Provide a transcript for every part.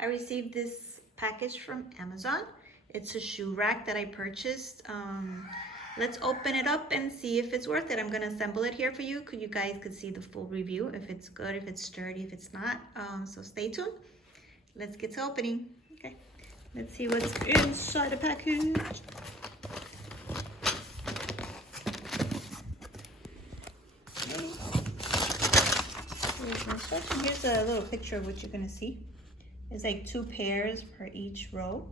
I received this package from Amazon. It's a shoe rack that I purchased. Let's open it up and see if it's worth it. I'm gonna assemble it here for you. You guys could see the full review, if it's good, if it's sturdy, if it's not. So stay tuned. Let's get to opening. Okay, let's see what's inside the package. Here's a little picture of what you're gonna see. It's like 2 pairs per each row.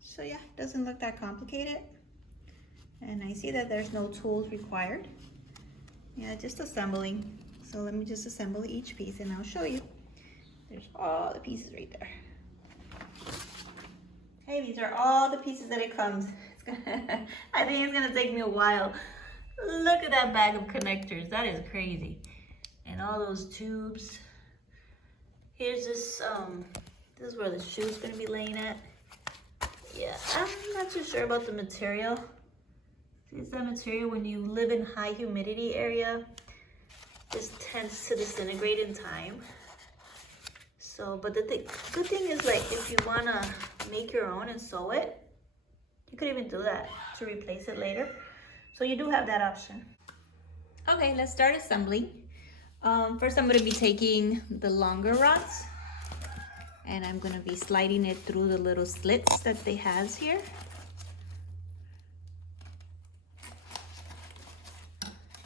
So yeah, doesn't look that complicated. And I see that there's no tools required. Yeah, just assembling. So let me just assemble each piece and I'll show you. There's all the pieces right there. Hey, these are all the pieces that it comes. I think it's gonna take me a while. Look at that bag of connectors. That is crazy. And all those tubes. Here's this, this is where the shoe's gonna be laying at. Yeah, I'm not too sure about the material. Is that material, when you live in high humidity area, this tends to disintegrate in time. So, but the good thing is, like, if you wanna make your own and sew it, you could even do that to replace it later. So you do have that option. Okay, let's start assembling. First I'm gonna be taking the longer rods and I'm gonna be sliding it through the little slits that they has here.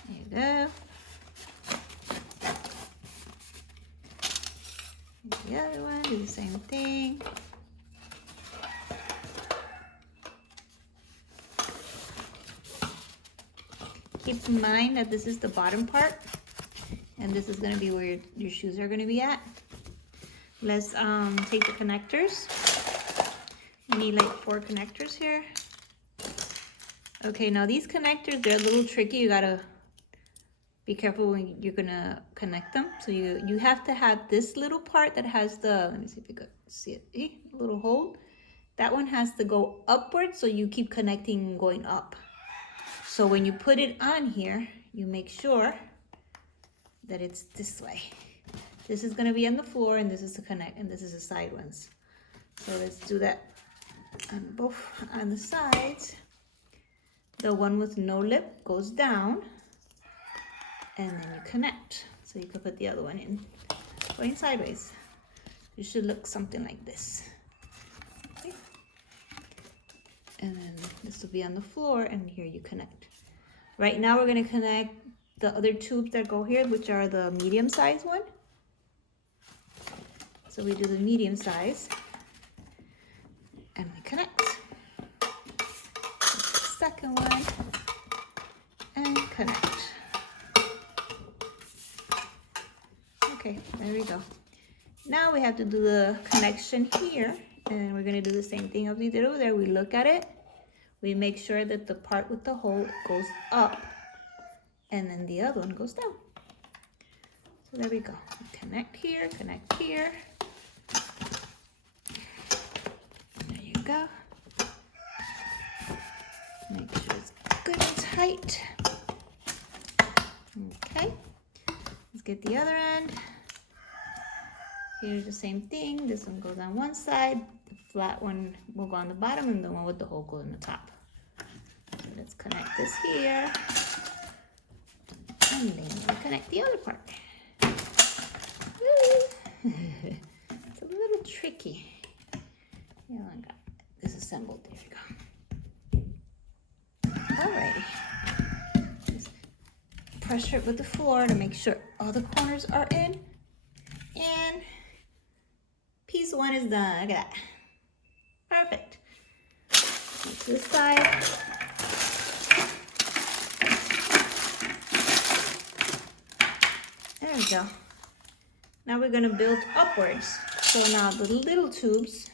There you go. The other one, do the same thing. Keep in mind that this is the bottom part and this is gonna be where your shoes are gonna be at. Let's take the connectors. You need like 4 connectors here. Okay, now these connectors, they're a little tricky. You gotta be careful when you're gonna connect them. So you have to have this little part that has the, let me see if you could see it, little hole. That one has to go upward, so you keep connecting going up. So when you put it on here, you make sure that it's this way. This is gonna be on the floor and this is to connect and this is the side ones. So let's do that on both on the sides. The one with no lip goes down and then you connect. So you can put the other one in, going sideways. It should look something like this. Okay. And then this will be on the floor and here you connect. Right now we're gonna connect the other tubes that go here, which are the medium size one. So we do the medium size and we connect. Second one and connect. Okay, there we go. Now we have to do the connection here and we're gonna do the same thing as we did over there. We look at it, we make sure that the part with the hole goes up and then the other one goes down. So there we go. Connect here, connect here. There you go. Make sure it's good and tight. Okay, let's get the other end. Here's the same thing. This one goes on one side, the flat one will go on the bottom, and the one with the hole goes on the top. So let's connect this here. And then we'll connect the other part. It's a little tricky. Yeah, I got this assembled. There we go. Alrighty. Just pressure it with the floor to make sure all the corners are in. And piece 1 is done. Look at that. Perfect. This side. There we go. Now we're gonna build upwards. So now the little tubes,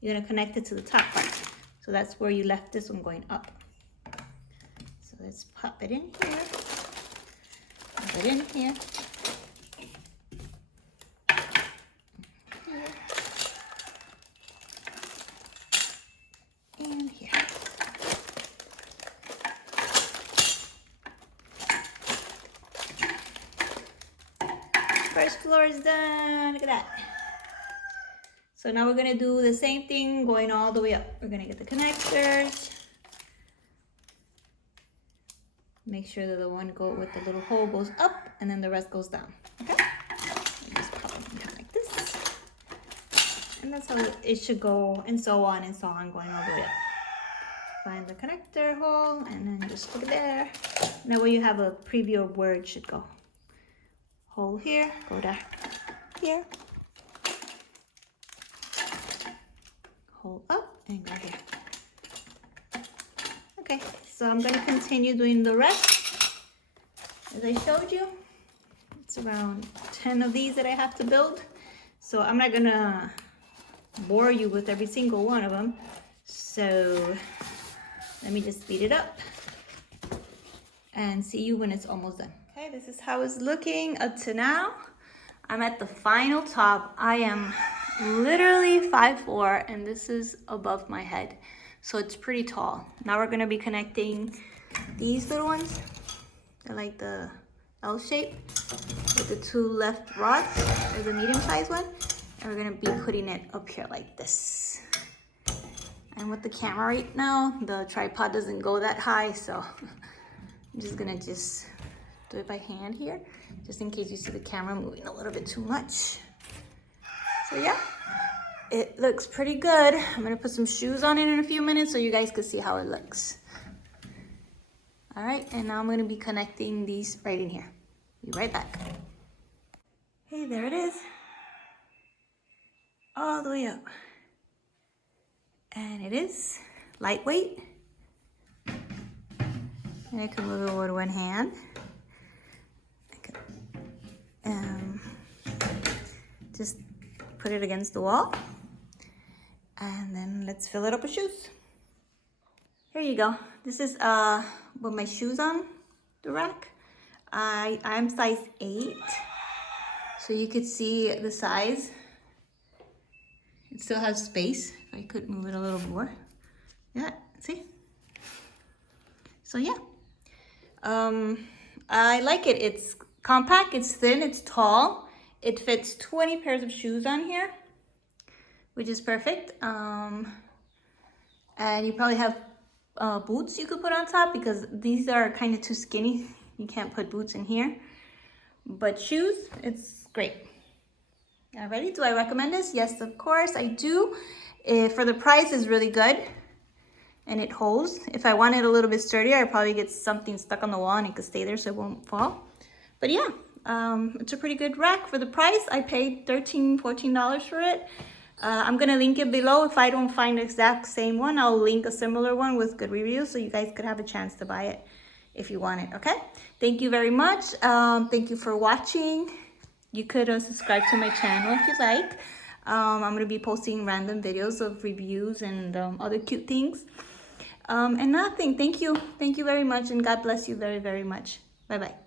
you're gonna connect it to the top part. So that's where you left this one going up. So let's pop it in here. Pop it in here. Here. And here. First floor is done. Look at that. So now we're gonna do the same thing going all the way up. We're gonna get the connectors. Make sure that the one with the little hole goes up and then the rest goes down, okay? And just pop them in like this. And that's how it should go, and so on and so on, going all the way up. Find the connector hole and then just stick it there. And that way you have a preview of where it should go. Hole here, go there, here. Hole up and go here. Okay, so I'm gonna continue doing the rest. As I showed you, it's around 10 of these that I have to build. So I'm not gonna bore you with every single one of them. So let me just speed it up and see you when it's almost done. Okay, this is how it's looking up to now. I'm at the final top. I am literally 5'4", and this is above my head. So it's pretty tall. Now we're gonna be connecting these little ones. They're like the L shape with the 2 left rods. There's a medium-sized one. And we're gonna be putting it up here like this. And with the camera right now, the tripod doesn't go that high, so I'm just gonna do it by hand here, just in case you see the camera moving a little bit too much. So yeah, it looks pretty good. I'm gonna put some shoes on it in a few minutes so you guys can see how it looks. All right, and now I'm gonna be connecting these right in here. Be right back. Hey, there it is. All the way up. And it is lightweight. And I can move it with one hand. I can, just put it against the wall. And then let's fill it up with shoes. Here you go. This is with my shoes on the rack. I'm size 8. So you could see the size. It still has space. If I could move it a little more. Yeah, see? So yeah. I like it. It's compact, it's thin, it's tall. It fits 20 pairs of shoes on here, which is perfect. And you probably have boots you could put on top because these are kind of too skinny. You can't put boots in here. But shoes, it's great. Alrighty, do I recommend this? Yes, of course, I do. For the price, it's really good. And it holds. If I want it a little bit sturdier, I'd probably get something stuck on the wall and it could stay there so it won't fall. But yeah, it's a pretty good rack. For the price, I paid $13, $14 for it. I'm gonna link it below. If I don't find the exact same one, I'll link a similar one with good reviews so you guys could have a chance to buy it if you want it, okay? Thank you very much. Thank you for watching. You could subscribe to my channel if you like. I'm gonna be posting random videos of reviews and other cute things. And nothing, thank you very much, and God bless you very, very much. Bye-bye.